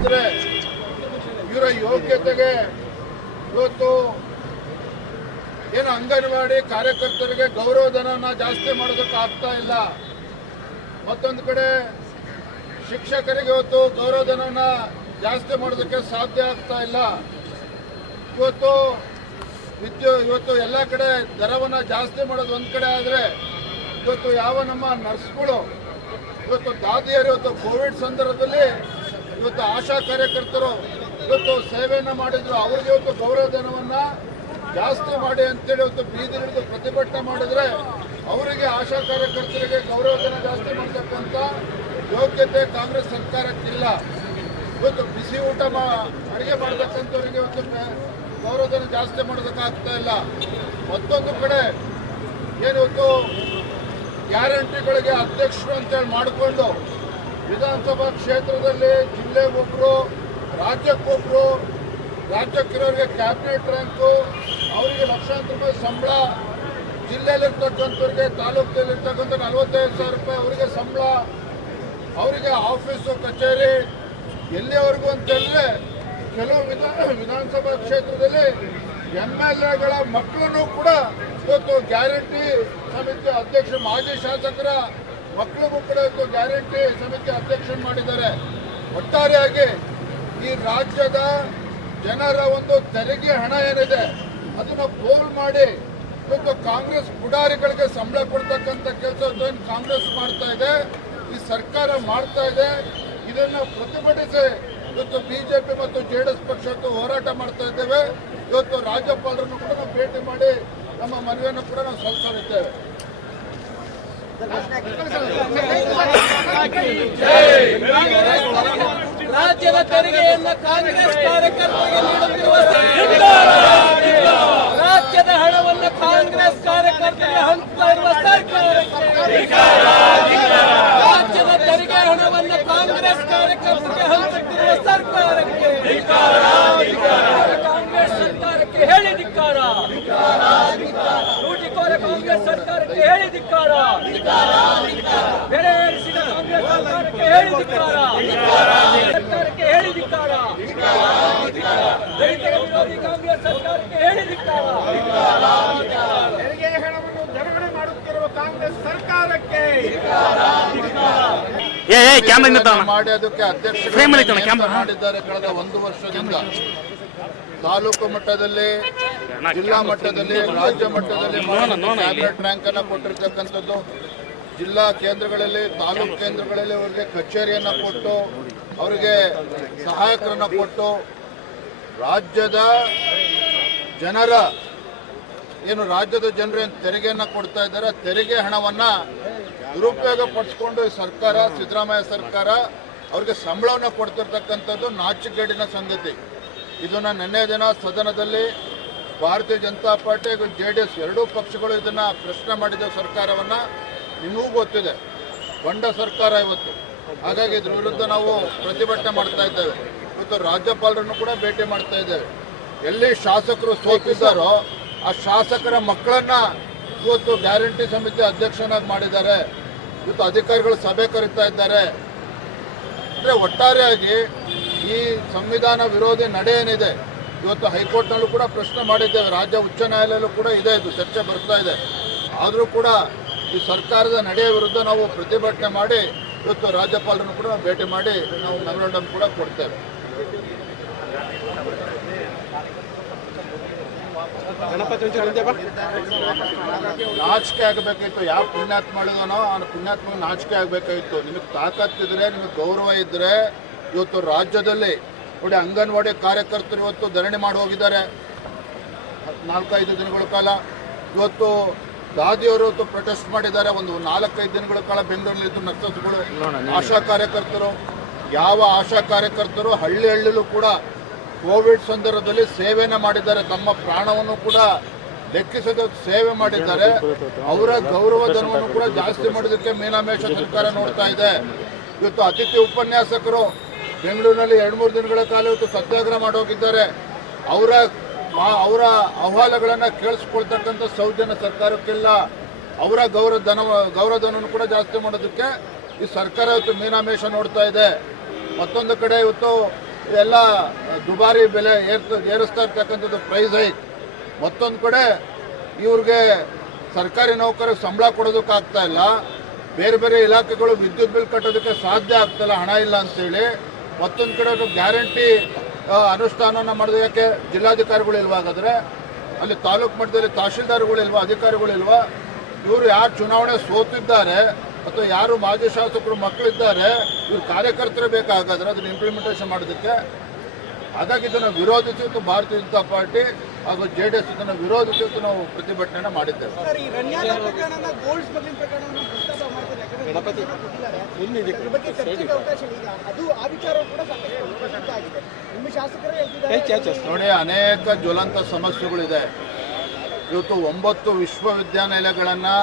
ಆದ್ರೆ ಇವರ ಯೋಗ್ಯತೆಗೆ ಇವತ್ತು ಏನು ಅಂಗನವಾಡಿ ಕಾರ್ಯಕರ್ತರಿಗೆ ಗೌರವಧನನ ಜಾಸ್ತಿ ಮಾಡೋದಕ್ಕೆ ಆಗ್ತಾ ಇಲ್ಲ. ಮತ್ತೊಂದು ಕಡೆ ಶಿಕ್ಷಕರಿಗೆ ಇವತ್ತು ಗೌರವಧನನ ಜಾಸ್ತಿ ಮಾಡೋದಕ್ಕೆ ಸಾಧ್ಯ ಆಗ್ತಾ ಇಲ್ಲ. ಇವತ್ತು ಎಲ್ಲ ಕಡೆ ದರವನ್ನ ಜಾಸ್ತಿ ಮಾಡೋದು ಒಂದ್ ಕಡೆ ಆದ್ರೆ ಇವತ್ತು ಯಾವ ನಮ್ಮ ನರ್ಸ್ಗಳು ಇವತ್ತು ದಾದಿಯರು ಇವತ್ತು ಕೋವಿಡ್ ಸಂದರ್ಭದಲ್ಲಿ ಇವತ್ತು ಆಶಾ ಕಾರ್ಯಕರ್ತರು ಇವತ್ತು ಸೇವೆಯನ್ನ ಮಾಡಿದ್ರು, ಅವರಿಗೆ ಇವತ್ತು ಗೌರವಧನವನ್ನ ಜಾಸ್ತಿ ಮಾಡಿ ಅಂತೇಳಿ ಇವತ್ತು ಬೀದಿ ಹಿಡಿದು ಪ್ರತಿಭಟನೆ ಮಾಡಿದ್ರೆ ಅವರಿಗೆ ಆಶಾ ಕಾರ್ಯಕರ್ತರಿಗೆ ಗೌರವಧನ ಜಾಸ್ತಿ ಮಾಡತಕ್ಕಂತ ಯೋಗ್ಯತೆ ಕಾಂಗ್ರೆಸ್ ಸರ್ಕಾರಕ್ಕಿಲ್ಲ. ಇವತ್ತು ಬಿಸಿ ಊಟ ಅಡಿಗೆ ಮಾಡತಕ್ಕಂಥವ್ರಿಗೆ ಇವತ್ತು ಗೌರವಧನ ಜಾಸ್ತಿ ಮಾಡೋದಕ್ಕಾಗ್ತಾ ಇಲ್ಲ. ಮತ್ತೊಂದು ಕಡೆ ಏನಿವತ್ತು ಗ್ಯಾರಂಟಿಗಳಿಗೆ ಅಧ್ಯಕ್ಷರು ಅಂತೇಳಿ ಮಾಡಿಕೊಂಡು ವಿಧಾನಸಭಾ ಕ್ಷೇತ್ರದಲ್ಲಿ ಜಿಲ್ಲೆಗೊಬ್ಬರು ರಾಜ್ಯಕ್ಕೊಬ್ಬರು, ರಾಜ್ಯಕ್ಕಿರೋರಿಗೆ ಕ್ಯಾಬಿನೆಟ್ ರ್ಯಾಂಕು, ಅವರಿಗೆ ಲಕ್ಷಾಂತರ ರೂಪಾಯಿ ಸಂಬಳ, ಜಿಲ್ಲೆಯಲ್ಲಿರ್ತಕ್ಕಂಥವ್ರಿಗೆ ತಾಲೂಕಿನಲ್ಲಿರ್ತಕ್ಕಂಥ 45,000 ರೂಪಾಯಿ ಅವರಿಗೆ ಸಂಬಳ, ಅವರಿಗೆ ಆಫೀಸು ಕಚೇರಿ ಎಲ್ಲಿವರೆಗೂ ಅಂತಂದ್ರೆ ಕೆಲವು ವಿಧಾನಸಭಾ ಕ್ಷೇತ್ರದಲ್ಲಿ MLAಗಳ ಮಕ್ಕಳನ್ನು ಕೂಡ ಇವತ್ತು ಗ್ಯಾರಂಟಿ ಸಮಿತಿ ಅಧ್ಯಕ್ಷ, ಮಾಜಿ ಶಾಸಕರ ಮಕ್ಕಳಿಗೂ ಕೂಡ ಇವತ್ತು ಗ್ಯಾರಂಟಿ ಸಮಿತಿ ಅಧ್ಯಕ್ಷ ಮಾಡಿದ್ದಾರೆ. ಒಟ್ಟಾರೆಯಾಗಿ ಈ ರಾಜ್ಯದ ಜನರ ಒಂದು ತೆರಿಗೆ ಹಣ ಏನಿದೆ ಅದನ್ನ ಪೋಲ್ ಮಾಡಿ ಇವತ್ತು ಕಾಂಗ್ರೆಸ್ ಪುಡಾರಿಗಳಿಗೆ ಸಂಬಳ ಕೊಡ್ತಕ್ಕಂಥ ಕೆಲಸವನ್ನು ಕಾಂಗ್ರೆಸ್ ಮಾಡ್ತಾ ಇದೆ, ಈ ಸರ್ಕಾರ ಮಾಡ್ತಾ ಇದೆ. ಇದನ್ನ ಪ್ರತಿಭಟಿಸಿ ಇವತ್ತು ಬಿಜೆಪಿ ಮತ್ತು JDS ಪಕ್ಷ ಹೋರಾಟ ಮಾಡ್ತಾ ಇದ್ದೇವೆ. ಇವತ್ತು ರಾಜ್ಯಪಾಲರನ್ನು ಕೂಡ ನಾವು ಭೇಟಿ ಮಾಡಿ ನಮ್ಮ ಮನವಿಯನ್ನು ಕೂಡ ನಾವು ಸಲ್ಲಿಸಲಿದ್ದೇವೆ. ರಾಜ್ಯದ ತೆರಿಗೆಯನ್ನು ಕಾಂಗ್ರೆಸ್ ಕಾರ್ಯಕರ್ತರಿಗೆ ನೀಡುತ್ತಿರುವ ರಾಜ್ಯದ ಹಣವನ್ನು ಕಾಂಗ್ರೆಸ್ ಕಾರ್ಯಕರ್ತರಿಗೆ ಹಂಚ್ತಾ ಇರುವ ಸರ್ಕಾರಕ್ಕೆ, ರಾಜ್ಯದ ತೆರಿಗೆ ಹಣವನ್ನು ಕಾಂಗ್ರೆಸ್ ಕಾರ್ಯಕರ್ತರಿಗೆ ಹಂಚುತ್ತಿರುವ ಸರ್ಕಾರಕ್ಕೆ, ಕಾಂಗ್ರೆಸ್ ಸರ್ಕಾರಕ್ಕೆ ಹೇಳಿ ಧಿಕ್ಕಾರ, ಲೂಟಿಕೋರ ಕಾಂಗ್ರೆಸ್ ಸರ್ಕಾರಕ್ಕೆ ಹೇಳಿ ಧಿಕ್ಕಾರ, ಬೆಲೆ ಏರಿಸಿದ ಕಾಂಗ್ರೆಸ್ ಸರ್ಕಾರಕ್ಕೆ ಹೇಳಿ ಧಿಕ್ಕಾರ, ಸರ್ಕಾರಕ್ಕೆ ಹೇಳಿ ಧಿಕ್ಕಾರ, ರೈತರ ವಿರೋಧಿ ಕಾಂಗ್ರೆಸ್ ಸರ್ಕಾರಕ್ಕೆ ಹೇಳಿ ಧಿಕ್ಕಾರ, ತೆರಿಗೆ ಹಣವನ್ನು ಜಮಣೆ ಮಾಡುತ್ತಿರುವ ಕಾಂಗ್ರೆಸ್ ಸರ್ಕಾರಕ್ಕೆ ಮಾಡಿ ಅದಕ್ಕೆ ಅಧ್ಯಕ್ಷರು ಮಾಡಿದ್ದಾರೆ. ಕಳೆದ 1 ವರ್ಷದಿಂದ ತಾಲೂಕು ಮಟ್ಟದಲ್ಲಿ, ಜಿಲ್ಲಾ ಮಟ್ಟದಲ್ಲಿ, ರಾಜ್ಯ ಮಟ್ಟದಲ್ಲಿ ಕ್ಯಾಬಿನೆಟ್ ರ್ಯಾಂಕ್ ಅನ್ನ ಕೊಟ್ಟಿರ್ತಕ್ಕಂಥದ್ದು, ಜಿಲ್ಲಾ ಕೇಂದ್ರಗಳಲ್ಲಿ, ತಾಲೂಕು ಕೇಂದ್ರಗಳಲ್ಲಿ ಅವರಿಗೆ ಕಚೇರಿಯನ್ನ ಕೊಟ್ಟು, ಅವರಿಗೆ ಸಹಾಯಕರನ್ನ ಕೊಟ್ಟು, ರಾಜ್ಯದ ಜನರ ಏನು ರಾಜ್ಯದ ಜನರೇನು ತೆರಿಗೆಯನ್ನ ಕೊಡ್ತಾ ಇದ್ದಾರೆ, ತೆರಿಗೆ ಹಣವನ್ನ ದುರುಪಯೋಗ ಪಡಿಸ್ಕೊಂಡು ಈ ಸರ್ಕಾರ, ಸಿದ್ದರಾಮಯ್ಯ ಸರ್ಕಾರ ಅವ್ರಿಗೆ ಸಂಬಳವನ್ನು ಕೊಡ್ತಿರ್ತಕ್ಕಂಥದ್ದು ನಾಚಿಕೆಗೇಡಿನ ಸಂಗತಿ. ಇದನ್ನ ನಿನ್ನೆ ದಿನ ಸದನದಲ್ಲಿ ಭಾರತೀಯ ಜನತಾ ಪಾರ್ಟಿ JDS ಎರಡೂ ಪಕ್ಷಗಳು ಇದನ್ನ ಪ್ರಶ್ನೆ ಮಾಡಿದ ಸರ್ಕಾರವನ್ನ, ನಿಮಗೂ ಗೊತ್ತಿದೆ ಬಂಡ ಸರ್ಕಾರ ಇವತ್ತು. ಹಾಗಾಗಿ ಇದ್ರ ವಿರುದ್ಧ ನಾವು ಪ್ರತಿಭಟನೆ ಮಾಡ್ತಾ ಇದ್ದೇವೆ. ಇವತ್ತು ರಾಜ್ಯಪಾಲರನ್ನು ಕೂಡ ಭೇಟಿ ಮಾಡ್ತಾ ಇದ್ದೇವೆ. ಎಲ್ಲಿ ಶಾಸಕರು ಸೋತಿದ್ದಾರೋ ಆ ಶಾಸಕರ ಮಕ್ಕಳನ್ನ ಇವತ್ತು ಗ್ಯಾರಂಟಿ ಸಮಿತಿ ಅಧ್ಯಕ್ಷನಾಗಿ ಮಾಡಿದ್ದಾರೆ. ಇವತ್ತು ಅಧಿಕಾರಿಗಳು ಸಭೆ ಕರೀತಾ ಇದ್ದಾರೆ. ಅಂದ್ರೆ ಒಟ್ಟಾರೆಯಾಗಿ ಈ ಸಂವಿಧಾನ ವಿರೋಧಿ ನಡೆ ಏನಿದೆ, ಇವತ್ತು ಹೈಕೋರ್ಟ್ನಲ್ಲೂ ಕೂಡ ಪ್ರಶ್ನೆ ಮಾಡಿದ್ದೇವೆ, ರಾಜ್ಯ ಉಚ್ಚ ನ್ಯಾಯಾಲಯಲ್ಲೂ ಕೂಡ ಇದೆ, ಇದು ಚರ್ಚೆ ಬರ್ತಾ ಇದೆ. ಆದರೂ ಕೂಡ ಈ ಸರ್ಕಾರದ ನಡೆಯ ವಿರುದ್ಧ ನಾವು ಪ್ರತಿಭಟನೆ ಮಾಡಿ ಇವತ್ತು ರಾಜ್ಯಪಾಲರನ್ನು ಕೂಡ ಭೇಟಿ ಮಾಡಿ ನಾವು ಮೆಮೊರಂಡಮ್ ಕೂಡ ಕೊಡ್ತೇವೆ. ನಾಚಿಕೆ ಆಗಬೇಕಾಗಿತ್ತು. ಯಾವ ಪುಣ್ಯಾತ್ಮ ಮಾಡಿದನೋ ಆ ಪುಣ್ಯಾತ್ಮ ನಾಚಿಕೆ ಆಗಬೇಕಾಗಿತ್ತು. ನಿಮಗೆ ತಾಕತ್ತಿದ್ರೆ, ನಿಮಗೆ ಗೌರವ ಇದ್ರೆ ಇವತ್ತು ರಾಜ್ಯದಲ್ಲಿ ನೋಡಿ ಅಂಗನವಾಡಿ ಕಾರ್ಯಕರ್ತರು ಇವತ್ತು ಧರಣಿ ಮಾಡಿ ಹೋಗಿದ್ದಾರೆ 4-5 ದಿನಗಳ ಕಾಲ. ಇವತ್ತು ದಾದಿಯವರು ಇವತ್ತು ಪ್ರೊಟೆಸ್ಟ್ ಮಾಡಿದ್ದಾರೆ. ಒಂದು 4-5 ದಿನಗಳ ಕಾಲ ಬೆಂಗಳೂರಿನಲ್ಲಿದ್ದು ನರ್ಸಸ್ಗಳು, ಆಶಾ ಕಾರ್ಯಕರ್ತರು, ಯಾವ ಆಶಾ ಕಾರ್ಯಕರ್ತರು ಹಳ್ಳಿಯಲ್ಲೂ ಕೂಡ ಕೋವಿಡ್ ಸಂದರ್ಭದಲ್ಲಿ ಸೇವೆಯನ್ನು ಮಾಡಿದ್ದಾರೆ, ತಮ್ಮ ಪ್ರಾಣವನ್ನು ಕೂಡ ಲೆಕ್ಕಿಸದ ಸೇವೆ ಮಾಡಿದ್ದಾರೆ. ಅವರ ಗೌರವಧನವನ್ನು ಕೂಡ ಜಾಸ್ತಿ ಮಾಡೋದಕ್ಕೆ ಮೀನಾಮೇಷ ಸರ್ಕಾರ ನೋಡ್ತಾ ಇದೆ. ಇವತ್ತು ಅತಿಥಿ ಉಪನ್ಯಾಸಕರು ಬೆಂಗಳೂರಿನಲ್ಲಿ 2-3 ದಿನಗಳ ಕಾಲ ಇವತ್ತು ಸತ್ಯಾಗ್ರಹ ಮಾಡೋಗಿದ್ದಾರೆ. ಅವರ ಅಹವಾಲುಗಳನ್ನು ಕೇಳಿಸ್ಕೊಳ್ತಕ್ಕಂಥ ಸೌಜನ್ಯ ಸರ್ಕಾರಕ್ಕಿಲ್ಲ. ಅವರ ಗೌರವಧನವನ್ನು ಕೂಡ ಜಾಸ್ತಿ ಮಾಡೋದಕ್ಕೆ ಈ ಸರ್ಕಾರ ಇವತ್ತು ಮೀನಾಮೇಷ ನೋಡ್ತಾ ಇದೆ. ಮತ್ತೊಂದು ಕಡೆ ಇವತ್ತು ಎಲ್ಲ ದುಬಾರಿ ಬೆಲೆ ಏರಿಸ್ತಾ ಇರ್ತಕ್ಕಂಥದ್ದು ಪ್ರೈಸ್ ಹೈಕ್. ಮತ್ತೊಂದು ಕಡೆ ಇವ್ರಿಗೆ ಸರ್ಕಾರಿ ನೌಕರಿಗೆ ಸಂಬಳ ಕೊಡೋದಕ್ಕಾಗ್ತಾ ಇಲ್ಲ, ಬೇರೆ ಬೇರೆ ಇಲಾಖೆಗಳು ವಿದ್ಯುತ್ ಬಿಲ್ ಕಟ್ಟೋದಕ್ಕೆ ಸಾಧ್ಯ ಆಗ್ತಾಯಿಲ್ಲ, ಹಣ ಇಲ್ಲ ಅಂತೇಳಿ. ಮತ್ತೊಂದು ಕಡೆ ಗ್ಯಾರಂಟಿ ಅನುಷ್ಠಾನನ ಮಾಡೋದು ಯಾಕೆ ಜಿಲ್ಲಾಧಿಕಾರಿಗಳು ಇಲ್ವಾ? ಹಾಗಾದರೆ ಅಲ್ಲಿ ತಾಲೂಕು ಮಟ್ಟದಲ್ಲಿ ತಹಶೀಲ್ದಾರ್ಗಳಿಲ್ವಾ, ಅಧಿಕಾರಿಗಳಿಲ್ವಾ? ಇವರು ಯಾರು ಚುನಾವಣೆ ಸೋತಿದ್ದಾರೆ ಅಥವಾ ಯಾರು ಮಾಜಿ ಶಾಸಕರು ಮಕ್ಕಳಿದ್ದಾರೆ ಇವ್ರು ಕಾರ್ಯಕರ್ತರು ಬೇಕಾಗಾದ್ರೆ ಅದನ್ನು ಇಂಪ್ಲಿಮೆಂಟೇಷನ್ ಮಾಡೋದಕ್ಕೆ. ಹಾಗಾಗಿ ಇದನ್ನು ವಿರೋಧಿಸಿ ಭಾರತೀಯ ಜನತಾ ಪಾರ್ಟಿ ಹಾಗೂ JDS ಇದನ್ನು ವಿರೋಧಿಸಿ ನಾವು ಪ್ರತಿಭಟನೆ ಮಾಡಿದ್ದೇವೆ. ನೋಡಿ, ಅನೇಕ ಜ್ವಲಂತ ಸಮಸ್ಯೆಗಳಿದೆ. ಇವತ್ತು 9 ವಿಶ್ವವಿದ್ಯಾನಿಲಯಗಳನ್ನು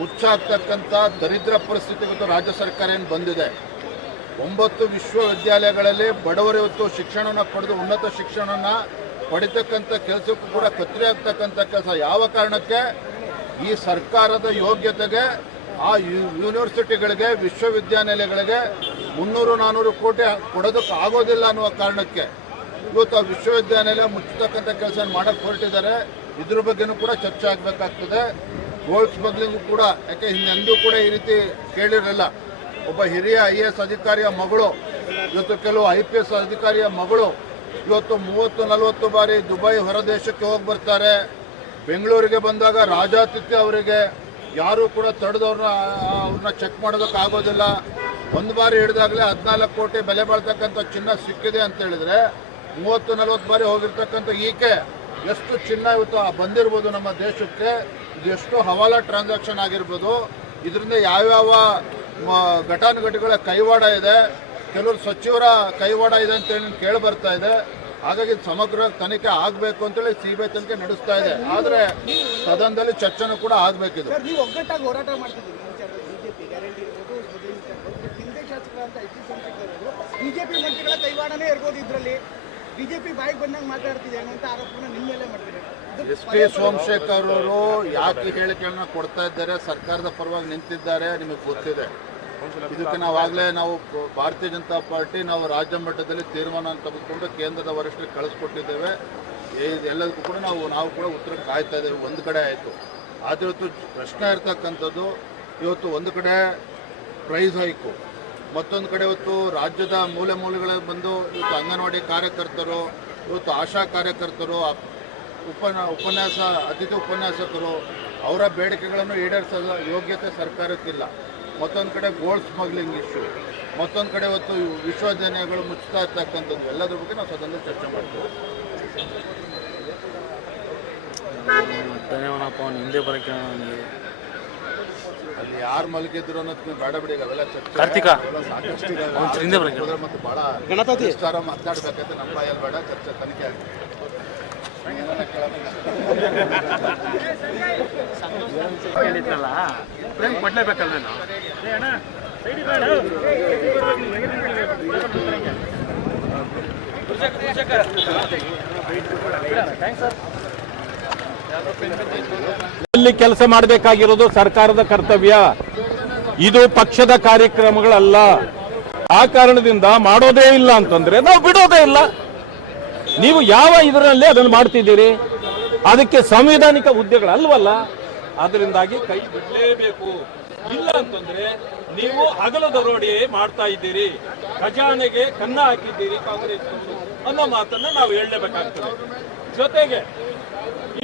ಮುಚ್ಚಾಕ್ತಕ್ಕಂಥ ದರಿದ್ರ ಪರಿಸ್ಥಿತಿ ಇವತ್ತು ರಾಜ್ಯ ಸರ್ಕಾರ ಏನು ಬಂದಿದೆ. 9 ವಿಶ್ವವಿದ್ಯಾಲಯಗಳಲ್ಲಿ ಬಡವರು ಇವತ್ತು ಶಿಕ್ಷಣವನ್ನು ಪಡೆದು ಉನ್ನತ ಶಿಕ್ಷಣವನ್ನು ಪಡಿತಕ್ಕಂಥ ಕೆಲಸಕ್ಕೂ ಕೂಡ ಕತ್ತರಿ ಆಗ್ತಕ್ಕಂಥ ಕೆಲಸ. ಯಾವ ಕಾರಣಕ್ಕೆ? ಈ ಸರ್ಕಾರದ ಯೋಗ್ಯತೆಗೆ ಆ ಯೂನಿವರ್ಸಿಟಿಗಳಿಗೆ ವಿಶ್ವವಿದ್ಯಾನಿಲಯಗಳಿಗೆ 300-400 ಕೋಟಿ ಕೊಡೋದಕ್ಕೆ ಆಗೋದಿಲ್ಲ ಅನ್ನುವ ಕಾರಣಕ್ಕೆ ಇವತ್ತು ಆ ವಿಶ್ವವಿದ್ಯಾನಿಲಯ ಮುಚ್ಚತಕ್ಕಂಥ ಕೆಲಸ ಮಾಡಕ್ಕೆ ಹೊರಟಿದ್ದಾರೆ. ಇದ್ರ ಬಗ್ಗೆನೂ ಕೂಡ ಚರ್ಚೆ ಆಗಬೇಕಾಗ್ತದೆ. ಗೋಲ್ಡ್ ಸ್ಮಗ್ಲಿಂಗ್ ಕೂಡ, ಯಾಕೆ ಹಿಂದೆಂದೂ ಕೂಡ ಈ ರೀತಿ ಕೇಳಿರಲಿಲ್ಲ. ಒಬ್ಬ ಹಿರಿಯ IAS ಅಧಿಕಾರಿಯ ಮಗಳು, ಇವತ್ತು ಕೆಲವು IPS ಅಧಿಕಾರಿಯ ಮಗಳು ಇವತ್ತು 30-40 ಬಾರಿ ದುಬೈ ಹೊರದೇಶಕ್ಕೆ ಹೋಗಿ ಬರ್ತಾರೆ. ಬೆಂಗಳೂರಿಗೆ ಬಂದಾಗ ರಾಜಾತಿಥ್ಯ ಅವರಿಗೆ ಯಾರೂ ಕೂಡ ಅವ್ರನ್ನ ಚೆಕ್ ಮಾಡೋದಕ್ಕೆ ಆಗೋದಿಲ್ಲ. ಒಂದು ಬಾರಿ ಹಿಡಿದಾಗಲೇ 14 ಕೋಟಿ ಬೆಲೆ ಬಾಳ್ತಕ್ಕಂಥ ಚಿನ್ನ ಸಿಕ್ಕಿದೆ ಅಂತ ಹೇಳಿದ್ರೆ 30-40 ಬಾರಿ ಹೋಗಿರ್ತಕ್ಕಂಥ ಈಕೆ ಎಷ್ಟು ಚಿನ್ನ ಇವತ್ತು ಬಂದಿರ್ಬೋದು ನಮ್ಮ ದೇಶಕ್ಕೆ, ಇದು ಎಷ್ಟು ಹವಾಲಾ ಟ್ರಾನ್ಸಾಕ್ಷನ್ ಆಗಿರ್ಬೋದು, ಇದರಿಂದ ಯಾವ್ಯಾವ ಘಟಾನುಘಟಿಗಳ ಕೈವಾಡ ಇದೆ, ಕೆಲವರು ಸಚಿವರ ಕೈವಾಡ ಇದೆ ಅಂತೇಳಿ ಕೇಳಿ ಬರ್ತಾ ಇದೆ. ಹಾಗಾಗಿ ಸಮಗ್ರ ತನಿಖೆ ಆಗಬೇಕು ಅಂತೇಳಿ CBI ತನಿಖೆ ನಡೆಸ್ತಾ ಇದೆ. ಆದರೆ ಸದನದಲ್ಲಿ ಚರ್ಚೆನೂ ಕೂಡ ಆಗಬೇಕಿದೆ. ನೀವು ಒಗ್ಗಟ್ಟಾಗಿ ಹೋರಾಟ ಮಾಡ್ತಿದ್ದೀರಿ. ಬಿಜೆಪಿ ಮಂತ್ರಿಗಳ ಕೈವಾಡನೇ ಇರ್ಬೋದು, ಇದರಲ್ಲಿ ಬಿಜೆಪಿ ಬಾಯಿಗೆ ಬಂದಂಗೆ ಮಾತಾಡ್ತಿದೆ ಅನ್ನುವಂಥ ಆರೋಪನ ನಿಮ್ಮ ಮೇಲೆ ಮಾಡ್ತಿದ್ದಾರೆ. SP ಸೋಮಶೇಖರ್ ಅವರು ಯಾಕೆ ಹೇಳಿಕೆಗಳನ್ನ ಕೊಡ್ತಾ ಇದ್ದಾರೆ, ಸರ್ಕಾರದ ಪರವಾಗಿ ನಿಂತಿದ್ದಾರೆ, ನಿಮಗೆ ಗೊತ್ತಿದೆ. ಇದಕ್ಕೆ ನಾವು ಭಾರತೀಯ ಜನತಾ ಪಾರ್ಟಿ ನಾವು ರಾಜ್ಯ ಮಟ್ಟದಲ್ಲಿ ತೀರ್ಮಾನ ತೆಗೆದುಕೊಂಡು ಕೇಂದ್ರದ ವರಿಷ್ಠರಿಗೆ ಕಳಿಸ್ಕೊಟ್ಟಿದ್ದೇವೆ. ಎಲ್ಲದಕ್ಕೂ ಕೂಡ ನಾವು ಕೂಡ ಉತ್ತರ ಕಾಯ್ತಾ ಇದ್ದೇವೆ. ಒಂದು ಕಡೆ ಆಯಿತು. ಆದರೆ ಇವತ್ತು ಪ್ರಶ್ನೆ ಇರ್ತಕ್ಕಂಥದ್ದು, ಇವತ್ತು ಒಂದು ಕಡೆ ಪ್ರೈಸ್ ಹೈಕು, ಮತ್ತೊಂದು ಕಡೆ ಇವತ್ತು ರಾಜ್ಯದ ಮೂಲೆಗಳಲ್ಲಿ ಬಂದು ಇವತ್ತು ಅಂಗನವಾಡಿ ಕಾರ್ಯಕರ್ತರು, ಇವತ್ತು ಆಶಾ ಕಾರ್ಯಕರ್ತರು, ಅತಿಥಿ ಉಪನ್ಯಾಸಕರು ಅವರ ಬೇಡಿಕೆಗಳನ್ನು ಈಡೇರಿಸೋ ಯೋಗ್ಯತೆ ಸರ್ಕಾರಕ್ಕಿಲ್ಲ. ಮತ್ತೊಂದು ಕಡೆ ಗೋಲ್ಡ್ ಸ್ಮಗ್ಲಿಂಗ್ ಇಶ್ಯೂ, ಮತ್ತೊಂದು ಕಡೆ ಇವತ್ತು ವಿಶ್ವವಿದ್ಯಾನಿಲಯಗಳು ಮುಚ್ಚುತ್ತಾ ಇರ್ತಕ್ಕಂಥದ್ದು, ಎಲ್ಲದ್ರ ಬಗ್ಗೆ ನಾವು ಸದನದಲ್ಲಿ ಚರ್ಚೆ ಮಾಡ್ತೀವಿ. ಹಿಂದೆ ಬರೋಕ್ಕೆ ಅಲ್ಲಿ ಯಾರು ಮಲಗಿದ್ರು ಅನ್ನೋದಕ್ಕೆ ಬೇಡ ಬಿಡಿ, ಅವೆಲ್ಲ ಚರ್ಚೆ ಸಾಕಷ್ಟು ಮತ್ತು ಭಾಳ ವಿಸ್ತಾರ ಮಾತಾಡ್ಬೇಕಂತ ನಮ್ಮ ಬಾಯಲ್ಲಿ ಬೇಡ. ಚರ್ಚೆ ತನಿಖೆ ಆಗ್ತದೆ. ಕೊಡ್ಲೇಬೇಕಲ್ಲ ಇಲ್ಲಿ ಕೆಲಸ ಮಾಡಬೇಕಾಗಿರೋದು ಸರ್ಕಾರದ ಕರ್ತವ್ಯ, ಇದು ಪಕ್ಷದ ಕಾರ್ಯಕ್ರಮಗಳಲ್ಲ. ಆ ಕಾರಣದಿಂದ ಮಾಡೋದೇ ಇಲ್ಲ ಅಂತಂದ್ರೆ ನಾವು ಬಿಡೋದೇ ಇಲ್ಲ. ನೀವು ಯಾವ ಇದರಲ್ಲಿ ಅದನ್ನು ಮಾಡ್ತಿದ್ದೀರಿ? ಅದಕ್ಕೆ ಸಂವಿಧಾನಿಕ ಹುದ್ದೆಗಳಲ್ವಲ್ಲ. ಅದರಿಂದಾಗಿ ಕೈ ಬಿಡಲೇಬೇಕು. ಇಲ್ಲ ಅಂತಂದ್ರೆ ನೀವು ಹಗಲ ದರೋಡೆ ಮಾಡ್ತಾ ಇದ್ದೀರಿ, ಖಜಾನೆಗೆ ಕನ್ನ ಹಾಕಿದ್ದೀರಿ ಕಾಂಗ್ರೆಸ್ ಅನ್ನೋ ಮಾತನ್ನ ನಾವು ಹೇಳಲೇಬೇಕಾಗ್ತದೆ. ಜೊತೆಗೆ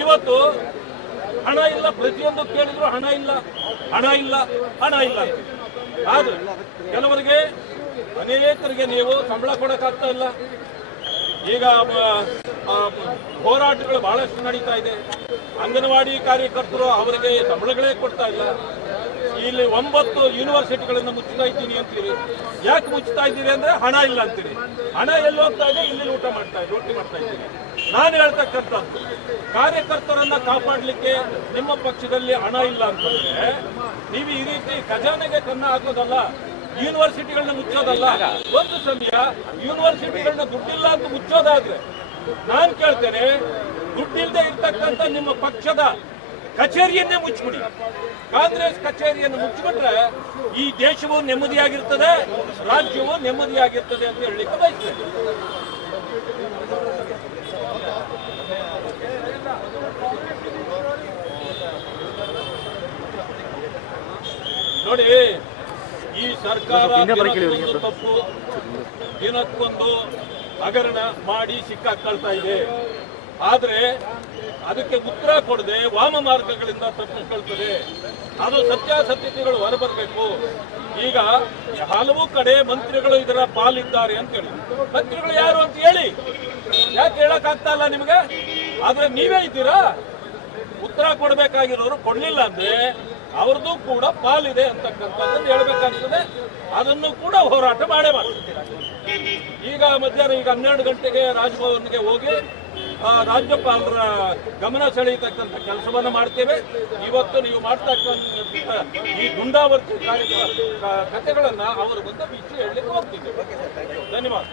ಇವತ್ತು ಹಣ ಇಲ್ಲ, ಪ್ರತಿಯೊಂದು ಕೇಳಿದ್ರು ಹಣ ಇಲ್ಲ, ಹಣ ಇಲ್ಲ, ಹಣ ಇಲ್ಲ ಅಂತ. ಆದ್ರೆ ಕೆಲವರಿಗೆ ಅನೇಕರಿಗೆ ನೀವು ಸಂಬಳ ಕೊಡಕ್ಕಾಗ್ತಾ ಇಲ್ಲ. ಈಗ ಹೋರಾಟಗಳು ಬಹಳಷ್ಟು ನಡೀತಾ ಇದೆ. ಅಂಗನವಾಡಿ ಕಾರ್ಯಕರ್ತರು ಅವರಿಗೆ ಸಂಬಳಗಳೇ ಕೊಡ್ತಾ ಇಲ್ಲ. ಇಲ್ಲಿ 9 ಯೂನಿವರ್ಸಿಟಿಗಳನ್ನು ಮುಚ್ಚುತ್ತಾ ಇದ್ದೀನಿ ಅಂತೀರಿ. ಯಾಕೆ ಮುಚ್ಚುತ್ತಾ ಇದ್ದೀರಿ ಅಂದ್ರೆ ಹಣ ಇಲ್ಲ ಅಂತೀರಿ. ಹಣ ಎಲ್ಲಿ ಹೋಗ್ತಾ ಇದೆ? ಇಲ್ಲಿ ರೊಟ್ಟಿ ಮಾಡ್ತಾ ಇದ್ದೀರಿ. ನಾನು ಹೇಳ್ತಕ್ಕಂಥದ್ದು, ಕಾರ್ಯಕರ್ತರನ್ನ ಕಾಪಾಡಲಿಕ್ಕೆ ನಿಮ್ಮ ಪಕ್ಷದಲ್ಲಿ ಹಣ ಇಲ್ಲ ಅಂತಂದ್ರೆ ನೀವು ಈ ರೀತಿ ಖಜಾನೆಗೆ ಕನ್ನ ಹಾಕೋದಲ್ಲ, ಯೂನಿವರ್ಸಿಟಿಗಳನ್ನ ಮುಚ್ಚೋದಲ್ಲ. ಒಂದು ಸಮಯ ಯೂನಿವರ್ಸಿಟಿಗಳನ್ನ ದುಡ್ಡಿಲ್ಲ ಅಂತ ಮುಚ್ಚೋದಾದ್ರೆ ನಾನು ಕೇಳ್ತೇನೆ, ದುಡ್ಡಿಲ್ಲದೆ ಇರ್ತಕ್ಕಂಥ ನಿಮ್ಮ ಪಕ್ಷದ ಕಚೇರಿಯನ್ನೇ ಮುಚ್ಚಿಬಿಡಿ. ಕಾಂಗ್ರೆಸ್ ಕಚೇರಿಯನ್ನು ಮುಚ್ಚಿಬಿಟ್ರೆ ಈ ದೇಶವು ನೆಮ್ಮದಿಯಾಗಿರ್ತದೆ, ರಾಜ್ಯವು ನೆಮ್ಮದಿಯಾಗಿರ್ತದೆ ಅಂತ ಹೇಳಲಿಕ್ಕೆ ಬಯಸ್ತೇನೆ. ನೋಡಿ, ಈ ಸರ್ಕಾರ ದಿನಕ್ಕೊಂದು ತಪ್ಪು, ದಿನಕ್ಕೊಂದು ಹಗರಣ ಮಾಡಿ ಸಿಕ್ಕಾಕೊಳ್ತಾ ಇದೆ. ಆದ್ರೆ ಅದಕ್ಕೆ ಉತ್ತರ ಕೊಡದೆ ವಾಮ ಮಾರ್ಗಗಳಿಂದ ತಪ್ಪಿಸ್ಕೊಳ್ತದೆ. ಅದು ಸತ್ಯಾಸತ್ಯತೆಗಳು ಹೊರಬರಬೇಕು. ಈಗ ಹಲವು ಕಡೆ ಮಂತ್ರಿಗಳು ಇದರ ಪಾಲಿದ್ದಾರೆ ಅಂತ ಹೇಳಿ, ಮಂತ್ರಿಗಳು ಯಾರು ಅಂತ ಹೇಳಿ, ಯಾಕೆ ಹೇಳಕ್ ಆಗ್ತಾ ಇಲ್ಲ ನಿಮ್ಗೆ? ಆದ್ರೆ ನೀವೇ ಇದ್ದೀರಾ, ಉತ್ತರ ಕೊಡಬೇಕಾಗಿರೋರು ಕೊಡ್ಲಿಲ್ಲ ಅಂದ್ರೆ ಅವ್ರದ್ದು ಕೂಡ ಪಾಲಿದೆ ಅಂತಕ್ಕಂಥದ್ದನ್ನು ಹೇಳ್ಬೇಕಾಗ್ತದೆ. ಅದನ್ನು ಕೂಡ ಹೋರಾಟ ಮಾಡೇ ಮಾಡ್ತೀರಾ. ಈಗ ಮಧ್ಯಾಹ್ನ 12 ಗಂಟೆಗೆ ರಾಜಭವನ್ಗೆ ಹೋಗಿ ರಾಜ್ಯಪಾಲರ ಗಮನ ಸೆಳೆಯತಕ್ಕಂಥ ಕೆಲಸವನ್ನ ಮಾಡ್ತೇವೆ. ಇವತ್ತು ನೀವು ಮಾಡ್ತಕ್ಕಂಥ ಈ ದುಂಡಾವರ್ತಿ ಕಥೆಗಳನ್ನ ಅವರ ಬಗ್ಗೆ ಬಿಚ್ಚಿ ಹೇಳಲಿಕ್ಕೆ ಹೋಗ್ತಿದ್ದೇವೆ. ಧನ್ಯವಾದ.